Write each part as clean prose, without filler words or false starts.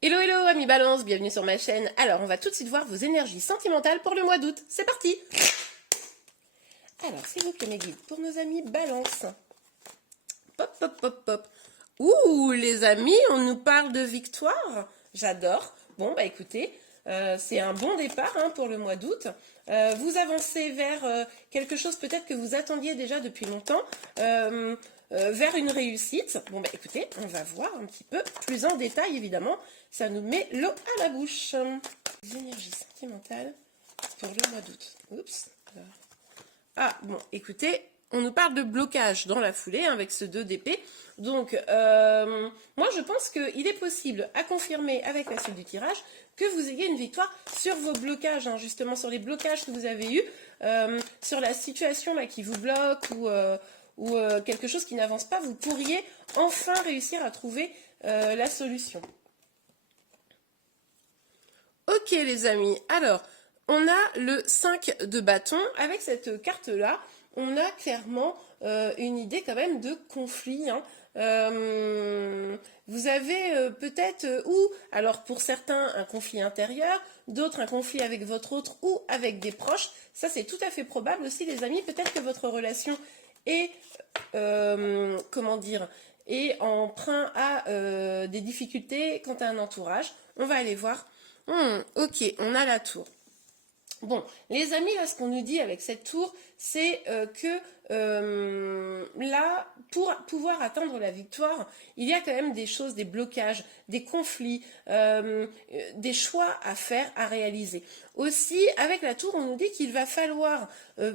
Hello hello amis balance, bienvenue sur ma chaîne. Alors on va tout de suite voir vos énergies sentimentales pour le mois d'août. C'est parti. Alors s'il vous plaît mes guides, pour nos amis balance. Pop pop pop pop. Ouh les amis, on nous parle de victoire. J'adore. Bon bah écoutez, c'est un bon départ pour le mois d'août. Vous avancez vers quelque chose peut-être que vous attendiez déjà depuis longtemps. Vers une réussite. Bon bah écoutez, on va voir un petit peu plus en détail évidemment. Ça nous met l'eau à la bouche. Les énergies sentimentales pour le mois d'août. Oups. Ah bon, écoutez, on nous parle de blocage dans la foulée avec ce 2 d'épée. Donc moi je pense qu'il est possible à confirmer avec la suite du tirage que vous ayez une victoire sur vos blocages, justement sur les blocages que vous avez eus, sur la situation là, qui vous bloque ou quelque chose qui n'avance pas, vous pourriez enfin réussir à trouver la solution. Ok les amis, alors on a le 5 de bâton. Avec cette carte-là, on a clairement une idée quand même de conflit. Vous avez peut-être, ou alors pour certains un conflit intérieur, d'autres un conflit avec votre autre ou avec des proches. Ça c'est tout à fait probable aussi les amis. Peut-être que votre relation est, comment dire, est emprunt à des difficultés quant à un entourage. On va aller voir. Ok, on a la tour. Bon, les amis, là, ce qu'on nous dit avec cette tour, c'est que là, pour pouvoir atteindre la victoire, il y a quand même des choses, des blocages, des conflits, des choix à faire, à réaliser. Aussi, avec la tour, on nous dit qu'il va falloir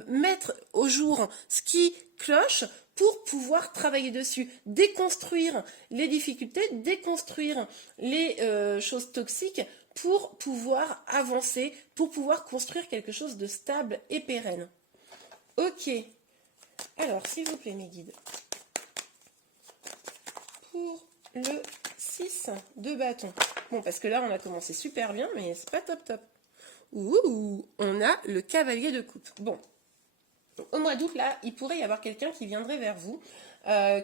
mettre au jour ce qui cloche pour pouvoir travailler dessus, déconstruire les difficultés, déconstruire les choses toxiques pour pouvoir avancer, pour pouvoir construire quelque chose de stable et pérenne. Ok, alors s'il vous plaît mes guides, pour le 6 de bâton. Bon, parce que là on a commencé super bien, mais c'est pas top top. Ouh, on a le cavalier de coupe. Bon, au mois d'août, là, il pourrait y avoir quelqu'un qui viendrait vers vous.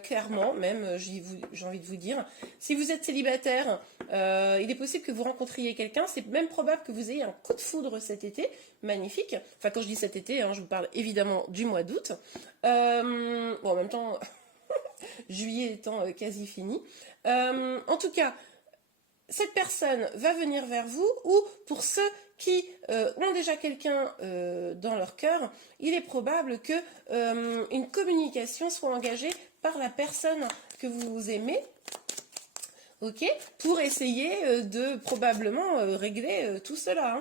Clairement, même, j'ai envie de vous dire. Si vous êtes célibataire, il est possible que vous rencontriez quelqu'un. C'est même probable que vous ayez un coup de foudre cet été. Magnifique. Enfin, quand je dis cet été, je vous parle évidemment du mois d'août. Bon, en même temps, juillet étant quasi fini. En tout cas, cette personne va venir vers vous, ou pour ceux qui ont déjà quelqu'un dans leur cœur, il est probable que une communication soit engagée par la personne que vous aimez, ok, pour essayer de probablement régler tout cela.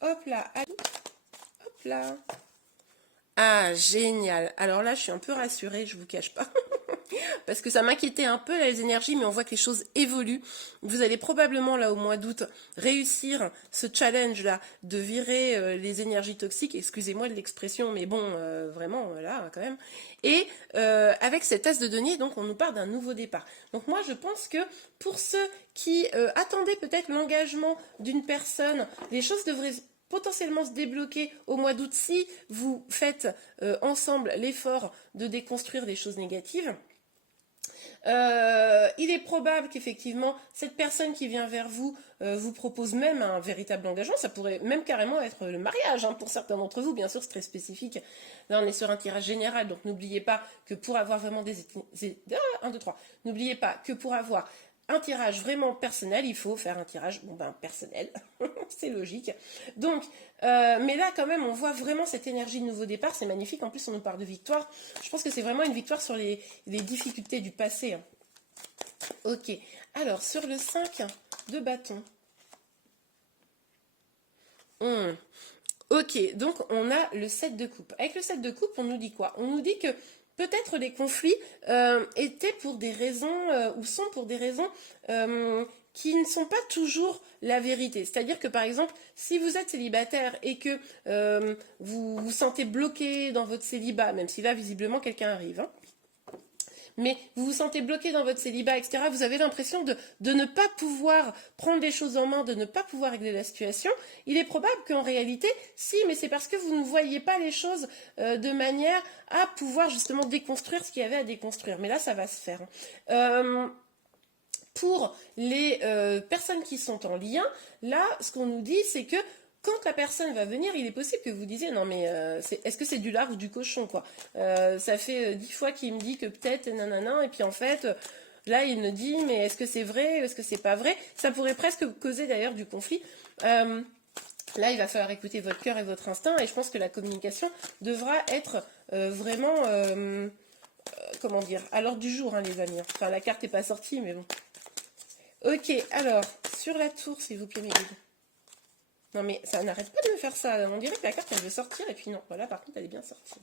Hop là, allez, hop là. Ah, génial. Alors là, je suis un peu rassurée, je vous cache pas. Parce que ça m'inquiétait un peu les énergies, mais on voit que les choses évoluent. Vous allez probablement là au mois d'août réussir ce challenge là de virer les énergies toxiques, excusez-moi de l'expression, mais bon, vraiment, là quand même. Et avec cet as de denier, donc on nous parle d'un nouveau départ. Donc moi je pense que pour ceux qui attendaient peut-être l'engagement d'une personne, les choses devraient potentiellement se débloquer au mois d'août si vous faites ensemble l'effort de déconstruire des choses négatives. Il est probable qu'effectivement, cette personne qui vient vers vous vous propose même un véritable engagement. Ça pourrait même carrément être le mariage pour certains d'entre vous. Bien sûr, c'est très spécifique. Là, on est sur un tirage général, donc n'oubliez pas que pour avoir vraiment des... 1, 2, 3. N'oubliez pas que pour avoir un tirage vraiment personnel, il faut faire un tirage personnel, c'est logique. Donc, mais là quand même, on voit vraiment cette énergie de nouveau départ, c'est magnifique. En plus, on nous parle de victoire. Je pense que c'est vraiment une victoire sur les difficultés du passé. Ok, alors sur le 5 de bâton. Ok, donc on a le 7 de coupe. Avec le 7 de coupe, on nous dit quoi? On nous dit que peut-être les conflits étaient pour des raisons, ou sont pour des raisons qui ne sont pas toujours la vérité. C'est-à-dire que par exemple, si vous êtes célibataire et que vous vous sentez bloqué dans votre célibat, même si là visiblement quelqu'un arrive, mais vous vous sentez bloqué dans votre célibat, etc., vous avez l'impression de ne pas pouvoir prendre des choses en main, de ne pas pouvoir régler la situation, il est probable qu'en réalité, si, mais c'est parce que vous ne voyez pas les choses de manière à pouvoir justement déconstruire ce qu'il y avait à déconstruire. Mais là, ça va se faire. Pour les personnes qui sont en lien, là, ce qu'on nous dit, c'est que quand la personne va venir, il est possible que vous disiez non mais est-ce que c'est du lard ou du cochon quoi. Ça fait 10 fois qu'il me dit que peut-être nanana et puis en fait là il me dit mais est-ce que c'est vrai, est-ce que c'est pas vrai. Ça pourrait presque causer d'ailleurs du conflit. Là il va falloir écouter votre cœur et votre instinct et je pense que la communication devra être vraiment comment dire à l'ordre du jour hein, les amis. Enfin la carte n'est pas sortie mais bon. Ok alors sur la tour s'il vous plaît mes guides. Non mais ça n'arrête pas de me faire ça. On dirait que la carte elle veut sortir et puis non. Voilà par contre elle est bien sortie.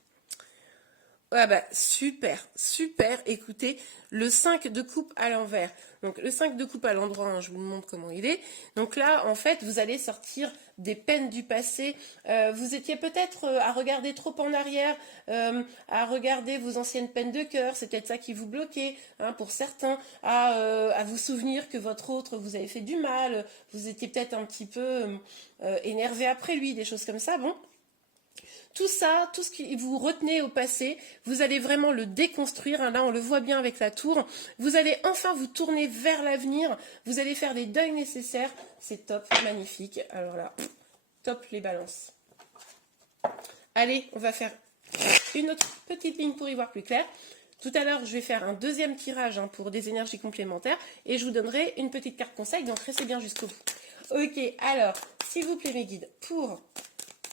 Ah bah super, super. Écoutez, le 5 de coupe à l'envers. Donc le 5 de coupe à l'endroit, hein, je vous montre comment il est. Donc là, en fait, vous allez sortir des peines du passé. Vous étiez peut-être à regarder trop en arrière, à regarder vos anciennes peines de cœur. C'est peut-être ça qui vous bloquait, hein, pour certains. À vous souvenir que votre autre vous avez fait du mal. Vous étiez peut-être un petit peu énervé après lui, des choses comme ça. Bon. Tout ça, tout ce que vous retenez au passé, vous allez vraiment le déconstruire. Hein, là, on le voit bien avec la tour. Vous allez enfin vous tourner vers l'avenir. Vous allez faire les deuils nécessaires. C'est top, magnifique. Alors là, top les balances. Allez, on va faire une autre petite ligne pour y voir plus clair. Tout à l'heure, je vais faire un deuxième tirage hein, pour des énergies complémentaires. Et je vous donnerai une petite carte conseil. Donc, restez bien jusqu'au bout. Ok, alors, s'il vous plaît, mes guides, pour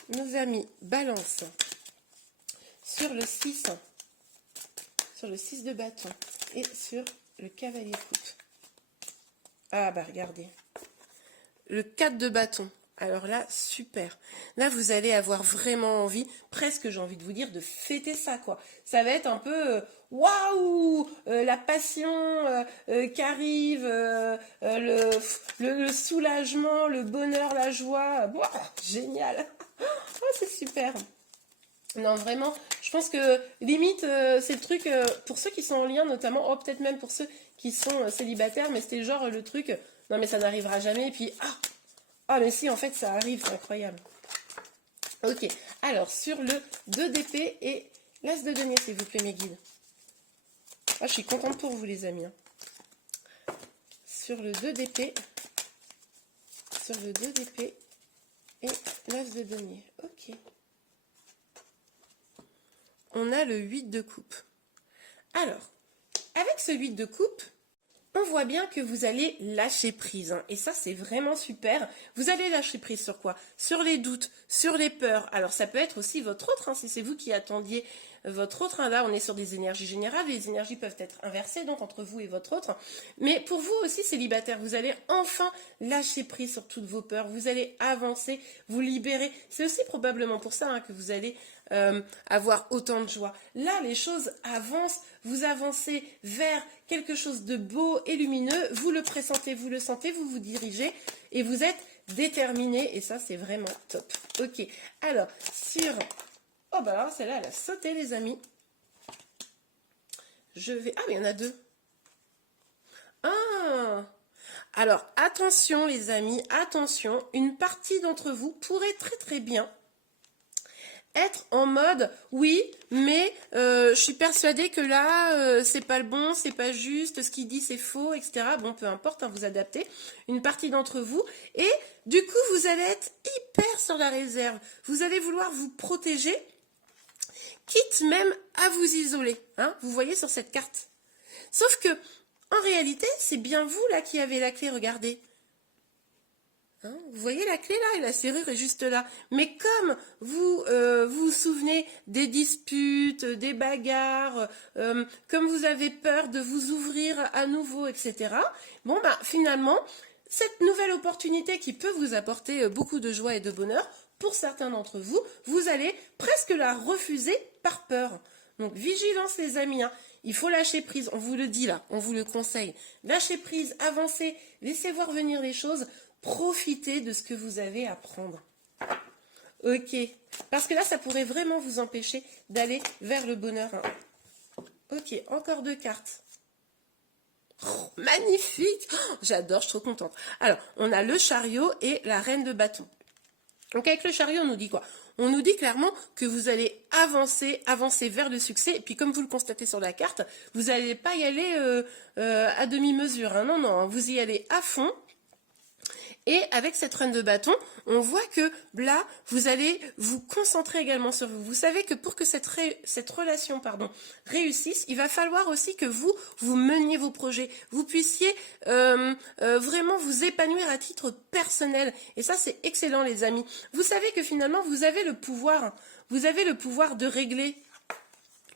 nos amis balance sur le 6 de bâton et sur le cavalier de coupe. Ah bah regardez, le 4 de bâton. Alors là, super. Là, vous allez avoir vraiment envie, presque j'ai envie de vous dire, de fêter ça, quoi. Ça va être un peu, waouh, la passion qui arrive, le soulagement, le bonheur, la joie. Wow, génial. Oh, c'est super. Non, vraiment, je pense que limite, c'est le truc, pour ceux qui sont en lien notamment, oh, peut-être même pour ceux qui sont célibataires, mais c'était genre le truc, non mais ça n'arrivera jamais, et puis, ah mais si, en fait, ça arrive, c'est incroyable. Ok, alors, sur le 2 d'épée et l'as de denier, s'il vous plaît, mes guides. Ah, je suis contente pour vous, les amis. Hein. Sur le 2 d'épée, et l'as de denier. Ok. On a le 8 de coupe. Alors, avec ce 8 de coupe, on voit bien que vous allez lâcher prise. Hein, et ça, c'est vraiment super. Vous allez lâcher prise sur quoi? Sur les doutes, sur les peurs. Alors, ça peut être aussi votre autre, hein, si c'est vous qui attendiez votre autre. Hein, là, on est sur des énergies générales. Les énergies peuvent être inversées, donc entre vous et votre autre. Mais pour vous aussi, célibataire, vous allez enfin lâcher prise sur toutes vos peurs. Vous allez avancer, vous libérer. C'est aussi probablement pour ça hein, que vous allez avoir autant de joie. Là, les choses avancent, vous avancez vers quelque chose de beau et lumineux, vous le pressentez, vous le sentez, vous vous dirigez et vous êtes déterminé et ça, c'est vraiment top. Ok, alors, sur... Oh, bah alors, celle-là, elle a sauté, les amis. Je vais... Ah, mais il y en a deux. Ah! Alors, attention, les amis, attention, une partie d'entre vous pourrait très très bien être en mode oui mais je suis persuadée que là c'est pas le bon, c'est pas juste, ce qu'il dit c'est faux, etc. Bon peu importe, hein, vous adaptez une partie d'entre vous et du coup vous allez être hyper sur la réserve, vous allez vouloir vous protéger quitte même à vous isoler, hein, vous voyez sur cette carte, sauf que en réalité c'est bien vous là qui avez la clé, regardez. Hein, vous voyez la clé là et la serrure est juste là. Mais comme vous vous souvenez des disputes, des bagarres, comme vous avez peur de vous ouvrir à nouveau, etc. Bon, bah finalement, cette nouvelle opportunité qui peut vous apporter beaucoup de joie et de bonheur, pour certains d'entre vous, vous allez presque la refuser par peur. Donc vigilance les amis, hein. Il faut lâcher prise, on vous le dit là, on vous le conseille. Lâchez prise, avancez, laissez voir venir les choses. Profitez de ce que vous avez à prendre. Ok. Parce que là, ça pourrait vraiment vous empêcher d'aller vers le bonheur. Ok, encore deux cartes. Oh, magnifique. Oh, j'adore, je suis trop contente. Alors, on a le chariot et la reine de bâton. Donc avec le chariot, on nous dit quoi? On nous dit clairement que vous allez avancer vers le succès. Et puis comme vous le constatez sur la carte, vous n'allez pas y aller à demi-mesure. Hein. Non, non, vous y allez à fond. Et avec cette reine de bâton, on voit que là, vous allez vous concentrer également sur vous. Vous savez que pour que cette relation réussisse, il va falloir aussi que vous meniez vos projets, vous puissiez vraiment vous épanouir à titre personnel. Et ça, c'est excellent, les amis. Vous savez que finalement, vous avez le pouvoir de régler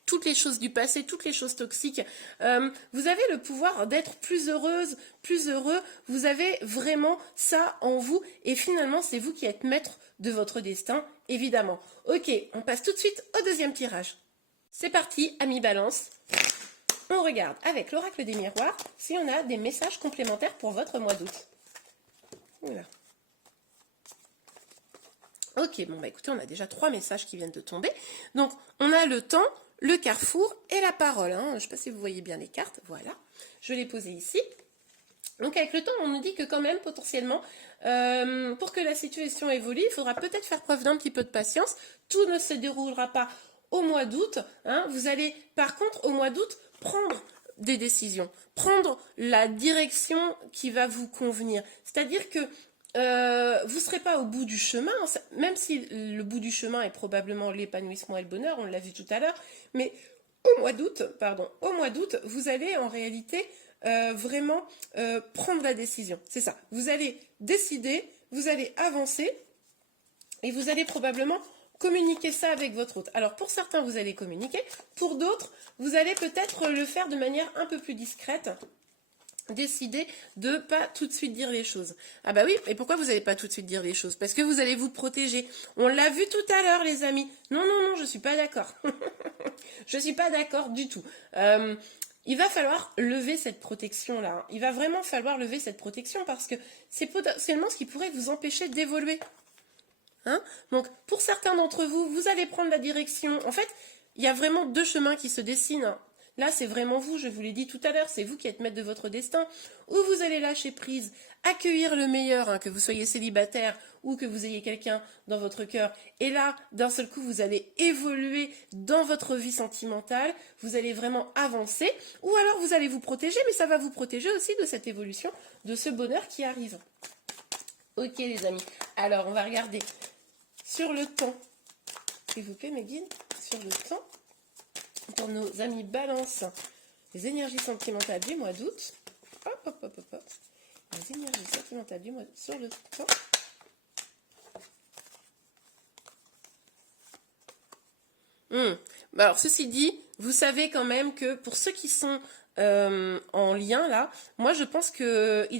toutes les choses du passé, toutes les choses toxiques. Vous avez le pouvoir d'être plus heureuse, plus heureux. Vous avez vraiment ça en vous. Et finalement, c'est vous qui êtes maître de votre destin, évidemment. Ok, on passe tout de suite au deuxième tirage. C'est parti, amis Balance. On regarde avec l'oracle des miroirs si on a des messages complémentaires pour votre mois d'août. Voilà. Ok, bon bah écoutez, on a déjà 3 messages qui viennent de tomber. Donc, on a le temps, le carrefour et la parole. Hein. Je ne sais pas si vous voyez bien les cartes. Voilà. Je l'ai posé ici. Donc avec le temps, on nous dit que quand même, potentiellement, pour que la situation évolue, il faudra peut-être faire preuve d'un petit peu de patience. Tout ne se déroulera pas au mois d'août. Hein. Vous allez, par contre, au mois d'août, prendre des décisions. Prendre la direction qui va vous convenir. C'est-à-dire que vous ne serez pas au bout du chemin, même si le bout du chemin est probablement l'épanouissement et le bonheur, on l'a vu tout à l'heure, mais au mois d'août, vous allez en réalité vraiment prendre la décision. C'est ça. Vous allez décider, vous allez avancer et vous allez probablement communiquer ça avec votre hôte. Alors pour certains, vous allez communiquer, pour d'autres, vous allez peut-être le faire de manière un peu plus discrète. Décider de pas tout de suite dire les choses. Ah bah oui, et pourquoi vous n'allez pas tout de suite dire les choses? Parce que vous allez vous protéger. On l'a vu tout à l'heure, les amis. Non, non, non, je suis pas d'accord. Je suis pas d'accord du tout. Il va falloir lever cette protection-là. Hein. Il va vraiment falloir lever cette protection parce que c'est potentiellement ce qui pourrait vous empêcher d'évoluer. Hein? Donc, pour certains d'entre vous, vous allez prendre la direction. En fait, il y a vraiment 2 chemins qui se dessinent. Hein. Là, c'est vraiment vous, je vous l'ai dit tout à l'heure, c'est vous qui êtes maître de votre destin, où vous allez lâcher prise, accueillir le meilleur, hein, que vous soyez célibataire ou que vous ayez quelqu'un dans votre cœur. Et là, d'un seul coup, vous allez évoluer dans votre vie sentimentale, vous allez vraiment avancer, ou alors vous allez vous protéger, mais ça va vous protéger aussi de cette évolution, de ce bonheur qui arrive. Ok les amis, alors on va regarder sur le temps, s'il vous plaît mes guides, sur le temps. Pour nos amis Balance, les énergies sentimentales du mois d'août. Hop, hop, hop, hop, hop. Les énergies sentimentales du mois d'août sur le temps. Bah alors, ceci dit, vous savez quand même que pour ceux qui sont en lien là, moi je pense qu'il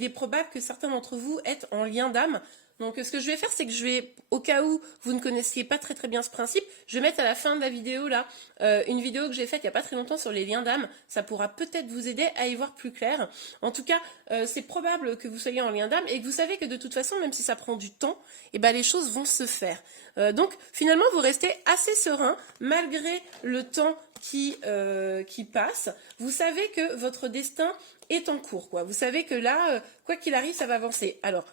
est probable que certains d'entre vous êtes en lien d'âme. Donc ce que je vais faire, c'est que je vais, au cas où vous ne connaissiez pas très bien ce principe, je vais mettre à la fin de la vidéo là, une vidéo que j'ai faite il n'y a pas très longtemps sur les liens d'âme. Ça pourra peut-être vous aider à y voir plus clair. En tout cas, c'est probable que vous soyez en lien d'âme et que vous savez que de toute façon, même si ça prend du temps, eh ben, les choses vont se faire. Donc finalement, vous restez assez serein malgré le temps qui passe. Vous savez que votre destin est en cours, quoi. Vous savez que là, quoi qu'il arrive, ça va avancer. Alors,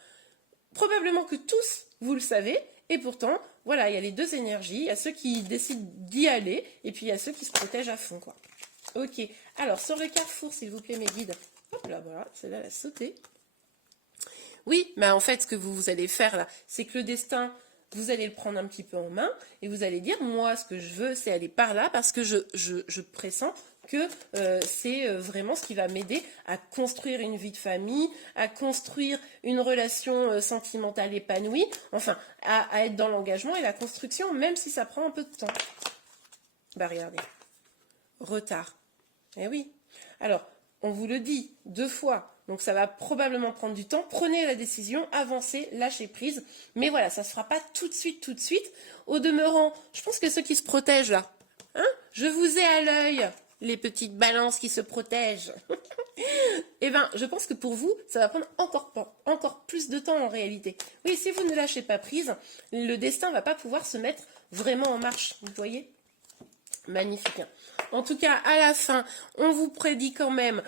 probablement que tous, vous le savez, et pourtant, voilà, il y a les 2 énergies, il y a ceux qui décident d'y aller, et puis il y a ceux qui se protègent à fond, quoi. Ok, alors, sur le carrefour, s'il vous plaît, mes guides. Hop là, voilà, celle-là, elle a sauté. Oui, mais en fait, ce que vous allez faire, là, c'est que le destin, vous allez le prendre un petit peu en main, et vous allez dire, moi, ce que je veux, c'est aller par là, parce que je pressens que c'est vraiment ce qui va m'aider à construire une vie de famille, à construire une relation sentimentale épanouie, enfin, à être dans l'engagement et la construction, même si ça prend un peu de temps. Bah regardez, retard. Eh oui. Alors, on vous le dit 2 fois, donc ça va probablement prendre du temps. Prenez la décision, avancez, lâchez prise. Mais voilà, ça ne se fera pas tout de suite. Au demeurant, je pense que ceux qui se protègent là, hein, je vous ai à l'œil. Les petites balances qui se protègent. Eh bien, je pense que pour vous, ça va prendre encore plus de temps en réalité. Oui, si vous ne lâchez pas prise, le destin ne va pas pouvoir se mettre vraiment en marche, vous voyez. Magnifique. En tout cas, à la fin, on vous prédit quand même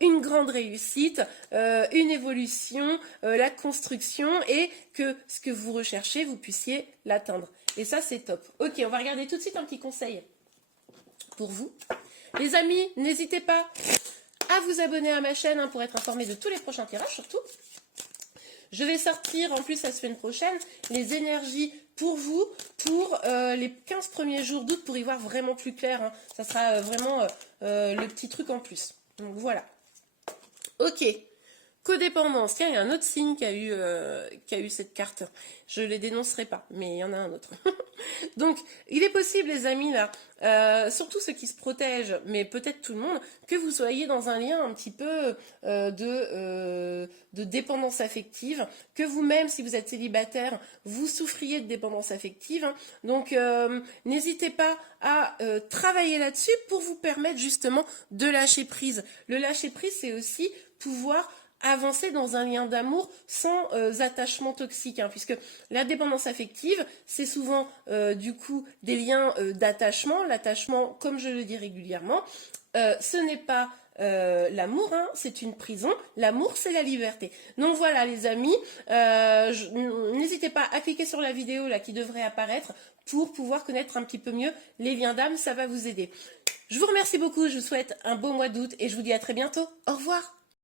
une grande réussite, une évolution, la construction et que ce que vous recherchez, vous puissiez l'atteindre. Et ça, c'est top. Ok, on va regarder tout de suite un petit conseil pour vous. Les amis, n'hésitez pas à vous abonner à ma chaîne pour être informé de tous les prochains tirages, surtout. Je vais sortir en plus la semaine prochaine les énergies pour vous, pour les 15 premiers jours d'août, pour y voir vraiment plus clair. Hein. Ça sera vraiment le petit truc en plus. Donc voilà. Ok. Codépendance. Tiens, il y a un autre signe qui a eu cette carte. Je ne les dénoncerai pas, mais il y en a un autre. Donc, il est possible, les amis, là, surtout ceux qui se protègent, mais peut-être tout le monde, que vous soyez dans un lien un petit peu de dépendance affective, que vous-même, si vous êtes célibataire, vous souffriez de dépendance affective. Hein. Donc, n'hésitez pas à travailler là-dessus pour vous permettre justement de lâcher prise. Le lâcher prise, c'est aussi pouvoir avancer dans un lien d'amour sans attachement toxique, hein, puisque la dépendance affective, c'est souvent du coup des liens d'attachement. L'attachement, comme je le dis régulièrement, ce n'est pas l'amour, hein, c'est une prison. L'amour, c'est la liberté. Donc voilà, les amis, n'hésitez pas à cliquer sur la vidéo là qui devrait apparaître pour pouvoir connaître un petit peu mieux les liens d'âme, ça va vous aider. Je vous remercie beaucoup, je vous souhaite un beau mois d'août et je vous dis à très bientôt. Au revoir.